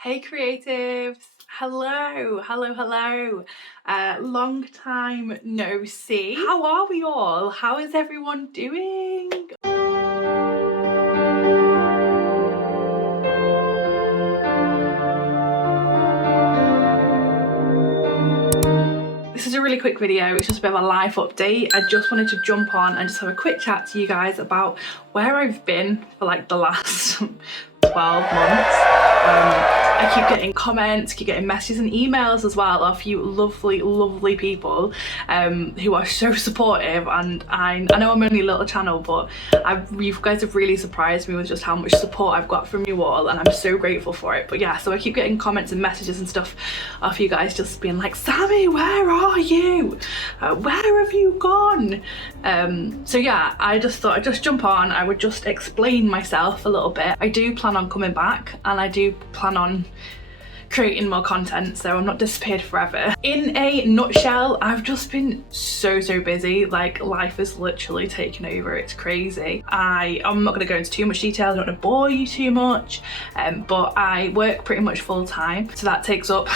Hey creatives, hello. Long time no see. How are we all? How is everyone doing? This is a really quick video, it's just a bit of a life update. I just wanted to jump on and just have a quick chat to you guys about where I've been for like the last 12 months. I keep getting comments, keep getting messages and emails as well of you lovely people who are so supportive, and I know I'm only a little channel, but you guys have really surprised me with just how much support I've got from you all, and I'm so grateful for it. But yeah, so I keep getting comments and messages and stuff of you guys just being like, Sammy, where are you? Where have you gone? So yeah, I just thought I'd just jump on, I would just explain myself a little bit. I do plan on coming back, and I do plan on creating more content, so I'm not disappeared forever. In a nutshell, I've just been so busy. Like, life is literally taken over, it's crazy. I'm not going to go into too much detail, I don't want to bore you too much, but I work pretty much full time, so that takes up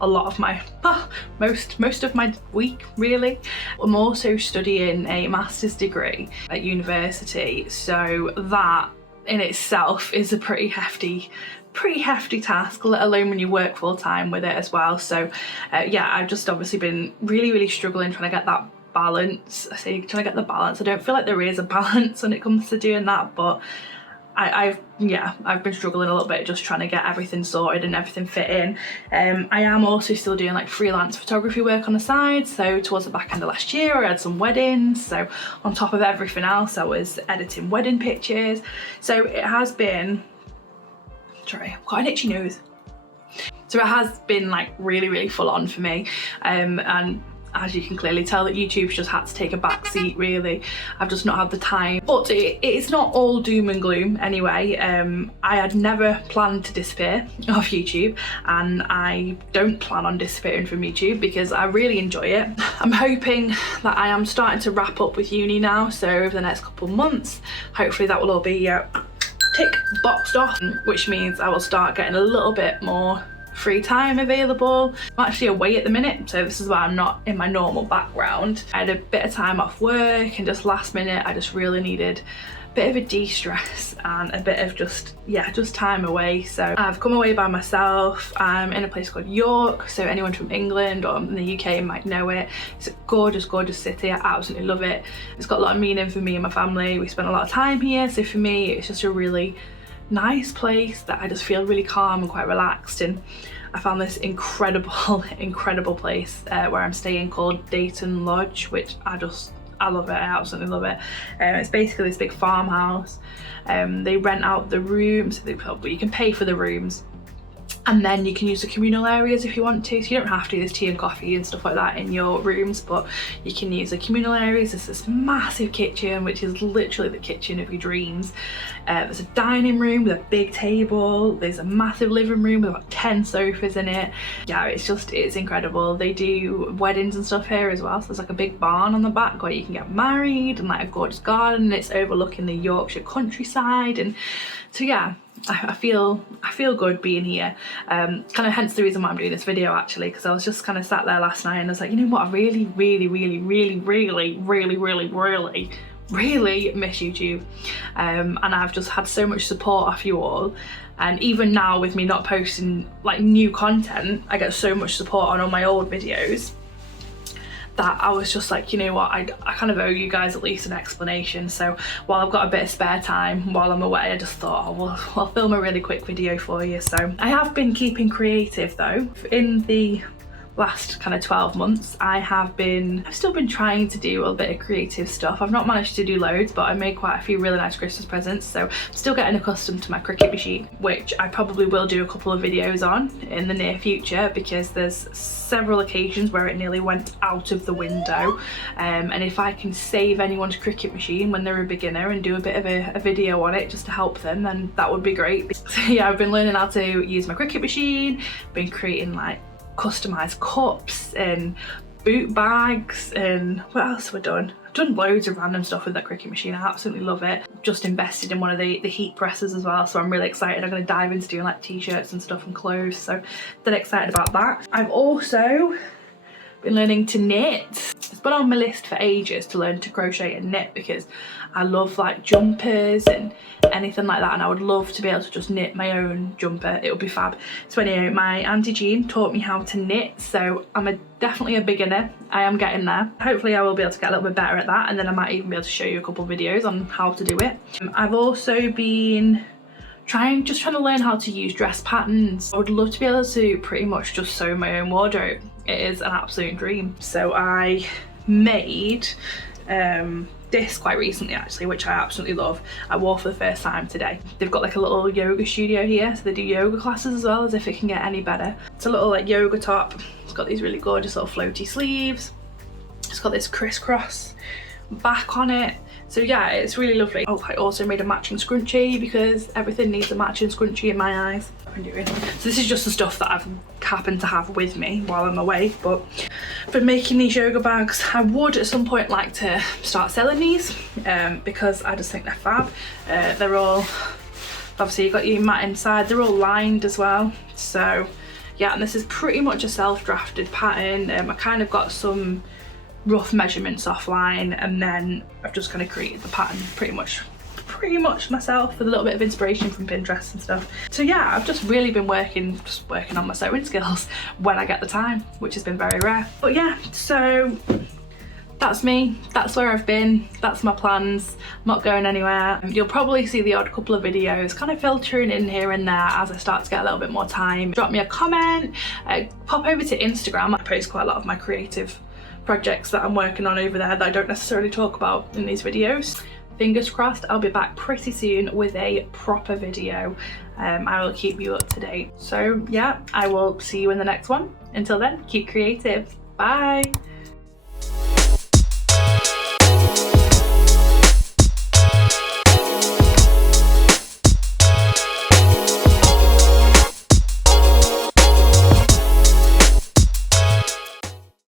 a lot of my most of my week, really. I'm also studying a master's degree at university, so that in itself is a pretty hefty task, let alone when you work full time with it as well. So yeah, I've just obviously been really struggling trying to get that balance. I say trying to get the balance. I don't feel like there is a balance when it comes to doing that, but I've been struggling a little bit just trying to get everything sorted and everything fit in. I am also still doing like freelance photography work on the side, so towards the back end of last year I had some weddings, so on top of everything else I was editing wedding pictures. So it has been, sorry, I've got an itchy nose. So it has been like really full on for me, and as you can clearly tell, that YouTube's just had to take a back seat, really. I've just not had the time. But it's not all doom and gloom anyway. I had never planned to disappear off YouTube, and I don't plan on disappearing from YouTube because I really enjoy it. I'm hoping that I am starting to wrap up with uni now, so over the next couple of months, hopefully that will all be tick boxed off, which means I will start getting a little bit more free time available. I'm actually away at the minute, so this is why I'm not in my normal background. I had a bit of time off work, and just last minute I just really needed a bit of a de-stress and a bit of just time away. So I've come away by myself. I'm in a place called York, so anyone from England or in the UK might know it. It's a gorgeous city, I absolutely love it. It's got a lot of meaning for me and my family. We spent a lot of time here, so for me it's just a really nice place that I just feel really calm and quite relaxed. And I found this incredible place where I'm staying called Dayton Lodge, which I love it, I absolutely love it. It's basically this big farmhouse. They rent out the rooms, but you can pay for the rooms, and then you can use the communal areas if you want to. So you don't have to, there's tea and coffee and stuff like that in your rooms, but you can use the communal areas. There's this massive kitchen, which is literally the kitchen of your dreams. There's a dining room with a big table. There's a massive living room with about 10 sofas in it. Yeah, it's incredible. They do weddings and stuff here as well. So there's like a big barn on the back where you can get married, and like a gorgeous garden. It's overlooking the Yorkshire countryside, and so yeah, I feel good being here. Kind of hence the reason why I'm doing this video, actually, because I was just kind of sat there last night and I was like, you know what, I really miss YouTube, and I've just had so much support off you all. And even now, with me not posting like new content, I get so much support on all my old videos that I was just like, you know what, I kind of owe you guys at least an explanation. So while I've got a bit of spare time while I'm away, I just thought, oh, well, I'll film a really quick video for you. So I have been keeping creative though. In the last kind of 12 months, I've still been trying to do a bit of creative stuff. I've not managed to do loads, but I made quite a few really nice Christmas presents, so I'm still getting accustomed to my Cricut machine, which I probably will do a couple of videos on in the near future, because there's several occasions where it nearly went out of the window, and if I can save anyone's Cricut machine when they're a beginner and do a bit of a video on it just to help them, then that would be great. So yeah, I've been learning how to use my Cricut machine, been creating like customized cups and boot bags, and what else have I done? done loads of random stuff with that Cricut machine. I absolutely love it. Just invested in one of the heat presses as well, so I'm really excited. I'm going to dive into doing like t-shirts and stuff and clothes, so dead excited about that. I've also been learning to knit. It's been on my list for ages to learn to crochet and knit because I love like jumpers and anything like that, and I would love to be able to just knit my own jumper. It would be fab. So anyway, my Auntie Jean taught me how to knit, so I'm definitely a beginner. I am getting there. Hopefully I will be able to get a little bit better at that, and then I might even be able to show you a couple of videos on how to do it. I've also been trying to learn how to use dress patterns. I would love to be able to pretty much just sew my own wardrobe. It is an absolute dream. So I made this quite recently actually, which I absolutely love. I wore for the first time today. They've got like a little yoga studio here, so they do yoga classes as well, as if it can get any better. It's a little like yoga top. It's got these really gorgeous little floaty sleeves. It's got this crisscross back on it. So yeah, it's really lovely. Oh, I also made a matching scrunchie because everything needs a matching scrunchie in my eyes. I'm doing. So this is just the stuff that I've happened to have with me while I'm away. But for making these yoga bags, I would at some point like to start selling these because I just think they're fab. They're all, obviously you've got your mat inside, they're all lined as well. So yeah, and this is pretty much a self-drafted pattern. I kind of got some rough measurements offline, and then I've just kind of created the pattern pretty much myself with a little bit of inspiration from Pinterest and stuff. So yeah, I've just really been working on my sewing skills when I get the time, which has been very rare. But yeah, so that's me, that's where I've been, that's my plans. I'm not going anywhere. You'll probably see the odd couple of videos kind of filtering in here and there as I start to get a little bit more time. Drop me a comment, pop over to Instagram. I post quite a lot of my creative projects that I'm working on over there that I don't necessarily talk about in these videos. Fingers crossed I'll be back pretty soon with a proper video. I will keep you up to date. So yeah, I will see you in the next one. Until then, keep creative. Bye.